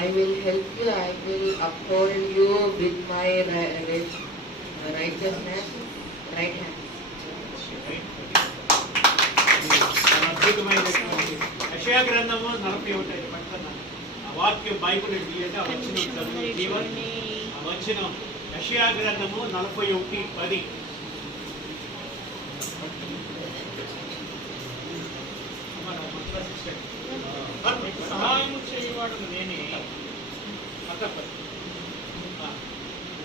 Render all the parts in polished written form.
I will help you, I will uphold you with my righteousness, right hand. అద్భుతమైనటువంటి యెషయా గ్రంథము 41 పడుతున్నా ఆ వాక్యం బైబిల్ తీయండి ఆ వచనం చదువు జీవన్ ఆ వచనం యెషయా గ్రంథము 41:10 సహాయము చేయవాడు నేనే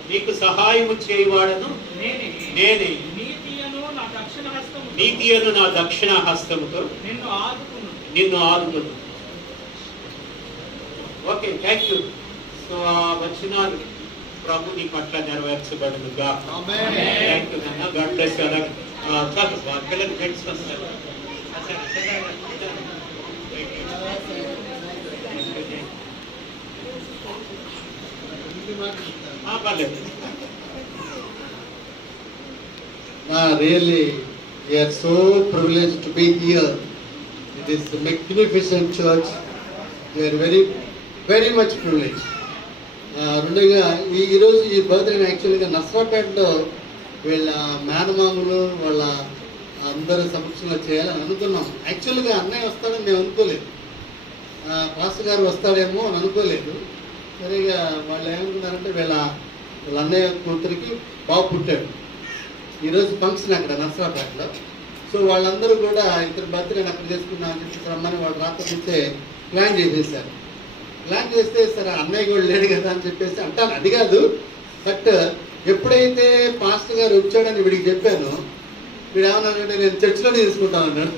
నీకు సహాయము చేయవాడను నేనే నీతియను నా దక్షిణ హస్తముతో నిన్ను ఆదుకును. Okay, thank you. సో ఆ వచనాలు ప్రభు నీ పట్ల నెరవేర్చబడునుగా. థ్యాంక్ యూ నాన్న, గాడ్ బ్లెస్ యు. చాలు పిల్లలు ఫ్రెండ్స్ వస్తారు. Really, we are so privileged to be here. It is a magnificent church. We are very, very much privileged. రెండుగా ఈరోజు ఈ బర్త్డే యాక్చువల్గా నర్సరాపేటలో వీళ్ళ మేనమామలు వాళ్ళ అందరి సమక్షంలో చేయాలని అనుకున్నాం. యాక్చువల్గా అన్నయ్య వస్తాడని మేము అనుకోలేదు, పాస్టర్ గారు వస్తాడేమో అని అనుకోలేదు. సరిగా వాళ్ళు ఏమనుకున్నారంటే వీళ్ళ అన్నయ్య కూతురికి బాబు పుట్టాడు. ఈరోజు ఫంక్షన్ అక్కడ నర్సరాపేటలో. సో వాళ్ళందరూ కూడా ఇద్దరు బర్త్డేని అక్కడ చేసుకున్నామని చెప్పి రమ్మని వాళ్ళు రాత్రి నుంచే ప్లాన్ చేసేసారు. ప్లాన్ చేస్తే సరే అన్నయ్య కూడా లేడు కదా అని చెప్పేసి అంటాను, అది కాదు. బట్ ఎప్పుడైతే పాస్టర్ గారు వచ్చాడని వీడికి చెప్పాను, వీడు ఏమన్నాడంటే నేను చర్చిలోనే తీసుకుంటాను అన్నాడు.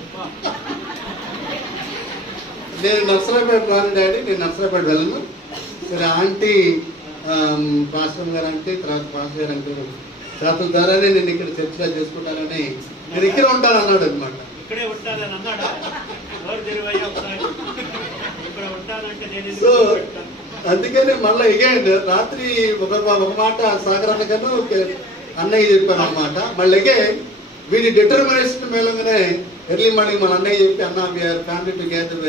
నేను నర్సరాపేట రాను డాడీ, నేను నర్సరాపేట వెళ్ళను. సరే ఆంటీ పాస్టర్ గారు అంటే తర్వాత పాస్టర్ గారు అంటే చేతుల ద్వారానే నేను ఇక్కడ చర్చిలో చేసుకుంటానని నేను ఇక్కడ ఉంటాను అన్నాడు అనమాట. సో అందుకనే మళ్ళీ ఎగైన్ రాత్రి ఒక మాట సాగర్ అన్నగాను అన్నయ్య చెప్పాను అనమాట. మళ్ళీ ఎగైన్ వీడి డిటర్మినేషన్ మేళంగానే ఎర్లీ మార్నింగ్ మన అన్నయ్య చెప్పి అన్న we are family together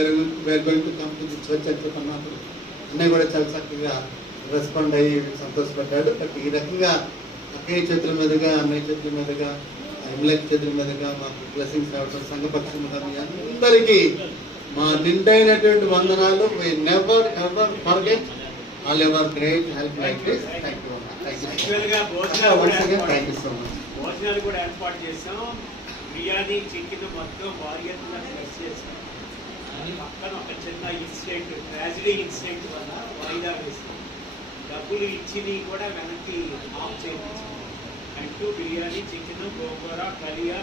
we're going to come to the church అని చెప్పి అన్నప్పుడు అన్నయ్య కూడా చాలా చక్కగా రెస్పాండ్ అయ్యి సంతోషపడ్డాడు. బట్ ఈ రకంగా అక్కయ్య చేతుల మీదుగా, అన్నయ్య చేతుల మీదుగా, ఎమ్మెల్యే చేతుల మీదుగా మాకు బ్లెస్సింగ్స్ రావడం సంఘపక్షముగా మీ అందరికీ మా నిండైనటువంటి వందనాలు. We never ever forget all your great help like this. Thank you. Thank you so much. భోజనాలు కూడా ఏర్పాటు చేసాం. బిర్యానీ, చికెన్ మొత్తం వారియర్గా ప్లస్ చేసాం. పక్కన ఒక చిన్న ఇన్సిడెంట్, ట్రాజడీ ఇన్సిడెంట్ వల్ల వాయిదా వేస్తాం. డబ్బులు ఇచ్చినవి కూడా వెనక్కి ఆఫ్ చేయించాం. అంటూ బిర్యానీ, చికెన్, గోంగూర, కలియా